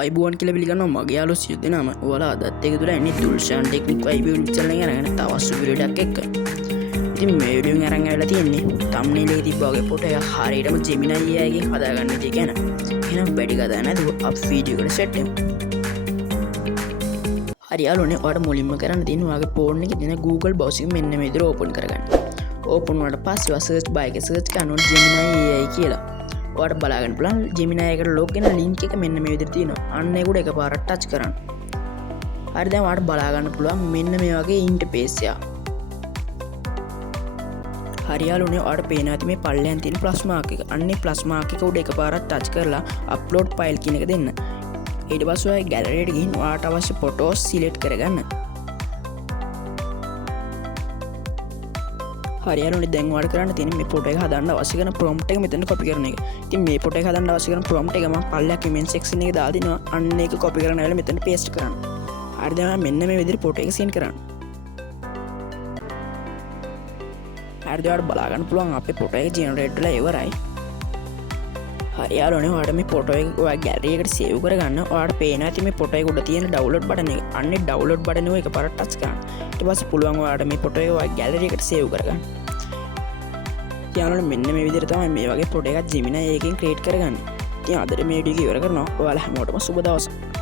අයිබුවන් කියල පිළිගන්න මගේ යාලු සියු දෙනාම ඔයාලා අදත් එක තුළ එන්නේ දුල්ෂාන් ටෙක්නික් වයිබියුන් චැනල් එක අරගෙන තවත් සුපිරිඩක් එක්ක. ඉතින් මේ වීඩියෝෙන් අරන් ආවිලා තියෙන්නේ තම්බ්නේල් එකේ තිබ්බ වගේ ෆොටෝ එක හරියටම Gemini AI එකෙන් හදාගන්න විදිය ගැන. එහෙනම් වැඩි කතා නැතුව අප් වීඩියෝ එකට සෙට් වෙමු. හරි යාළුවනේ ඔයාලට මුලින්ම කරන්න තියෙන්නේ ඔයාගේ ෆෝන් එකේ තියෙන Google browser එක මෙන්න මේ විදිහට ඕපන් කරගන්න. ඕපන් වුණාට පස්සේ ඔයා සර්ච් බාර් එකේ සර්ච් කරනවා Gemini AI කියලා. ඔයාලට බලාගන්න පුළුවන් Gemini එකට ලොග් වෙන ලින්ක් එක මෙන්න මේ විදිහට තියෙනවා. අන්න ඒකට එකපාරට ටච් කරන්න. හරි දැන් ඔයාලට බලාගන්න පුළුවන් මෙන්න මේ වගේ ඉන්ටර්ෆේස් එක. හරි යාළුවනේ ඔයාලට පේනවා ඇති මේ පල්ලෙන් තියෙන ප්ලස් මාක් එක. අන්නේ ප්ලස් මාක් එක උඩ එකපාරට ටච් කරලා අප්ලෝඩ් ෆයිල් කියන එක දෙන්න. ඊට පස්සේ ඔයා ගැලරි එකට ගිහින් ඔයාලට අවශ්‍ය ෆොටෝස් සිලෙක්ට් කරගන්න. හරියාලුනේ දැන් ඔයාලට කරන්න තියෙන්නේ මේ ෆොටෝ එක හදන්න අවශ්‍ය කරන ප්‍රොම්ප්ට් එක මෙතන කොපි කරන එක. ඉතින් මේ ෆොටෝ එක හදන්න අවශ්‍ය කරන ප්‍රොම්ප්ට් එක මම පල්ලෙහා කමෙන්ට් සෙක්ෂන් එකේ දාලා දිනවා. අන්න ඒක කොපි කරගෙන ආවල මෙතන පේස්ට් කරන්න. හරි දැන් මෙන්න මේ විදිහට ෆොටෝ එක සෙන්ඩ් කරන්න. හරි ඔයාලට බලා ගන්න පුළුවන් අපේ ෆොටෝ එක ජෙනරේට් වෙලා ඉවරයි. හරියාලුනේ ඔයාලට මේ ෆොටෝ එක ඔයා ගැලරි එකට සේව් කරගන්න. ඔයාලට පේනවා ඇති මේ ෆොටෝ එක උඩ තියෙන ඩවුන්ලෝඩ් බටන් එක. අන්නේ ඩවුන්ලෝඩ් බටන් එක එකපාරට ටච් කරන්න. ඊට පස්සේ පුළුවන් ඔයාලට මේ ෆොටෝ එක ඔයා ගැලරි එකට සේව් කරගන්න. යාළුවනේ මෙන්න මේ විදිහට තමයි මේ වගේ ෆොටෝ එකක් Gemini එකෙන් ක්‍රියේට් කරගන්නේ. ඉතින් අදට මේ වීඩියෝ එක ඉවර කරනවා. ඔයාලා හැමෝටම සුබ දවසක්.